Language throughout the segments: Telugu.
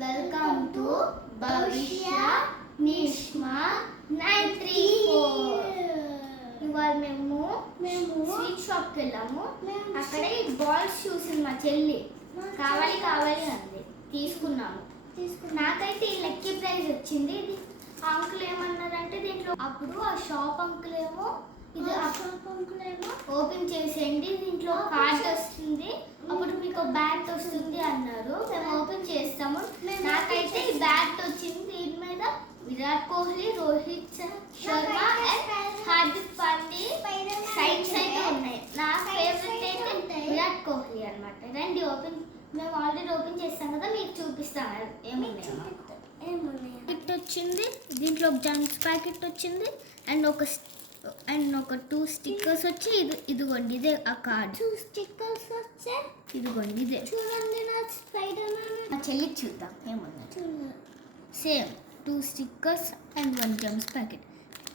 వెల్కమ్ టు భవిష్య నిష్మా 934. ఇవాళ మేము స్వీట్ షాప్కి వెళ్ళాము. అక్కడ ఈ బాల్స్ చూసింది మా చెల్లి, కావాలి అంది. తీసుకున్నాము. నాకైతే ఈ లక్కీ ప్రైజ్ వచ్చింది. ఇది అంకుల్ ఏమన్నారంటే దీంట్లో, అప్పుడు ఆ షాప్ అంకుల్ ఏమో ఇది ఓపెన్ చేసేయండి, దీంట్లో కార్డ్ వస్తుంది, అప్పుడు మీకు బ్యాట్ వస్తుంది అన్నారు. మేము ఓపెన్ చేస్తాము. నాకైతే ఈ బ్యాట్ వచ్చింది. దీని మీద విరాట్ కోహ్లీ, రోహిత్ శర్మ అండ్ హార్దిక్ పాండ్యా సైడ్స్ అయితే ఉన్నాయి. నా ఫేవరెట్ అయితే విరాట్ కోహ్లీ అనమాట. రండి ఓపెన్, మేము ఆల్రెడీ ఓపెన్ చేస్తాం కదా, మీకు చూపిస్తాను ఏమున్నాయి. ప్యాకెట్ వచ్చింది, దీంట్లో ఒక జమ్స్ ప్యాకెట్ వచ్చింది అండ్ ఒక 2 స్టిక్కర్స్ వచ్చి ఇదిగోండి, ఇదే ఆ కార్డ్. 2 స్టిక్కర్స్ వచ్చే ఇదిగోండి, ఇదే చూడండి. నా స్పైడర్ మ్యాన్ మా చెల్లికి చూద్దాం ఏముంది. Same 2 stickers and 1 gems packet.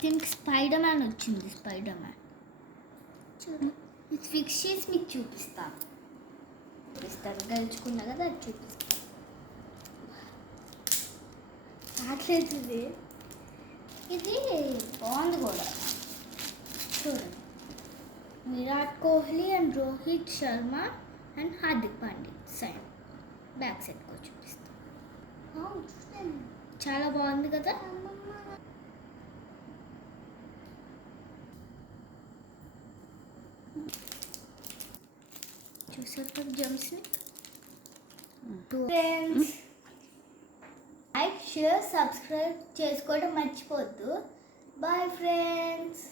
దీనికి స్పైడర్ మ్యాన్ వచ్చింది. స్పైడర్ మ్యాన్ ఇది ఫిక్స్ చేసి మీకు చూపిస్తాను. గెలుచుకున్నా కదా, అది చూపిస్తాను. ఇది బాగుంది కూడా, చూడండి. Virat Kohli and Rohit Sharma and Hardik Pandya side back side కూడా చూపిస్తాం. చాలా బాగుంది కదా. చూసారు జమ్స్ని. ఫ్రెండ్స్, లైక్, షేర్, సబ్స్క్రైబ్ చేసుకోవడం మర్చిపోవద్దు. Bye friends.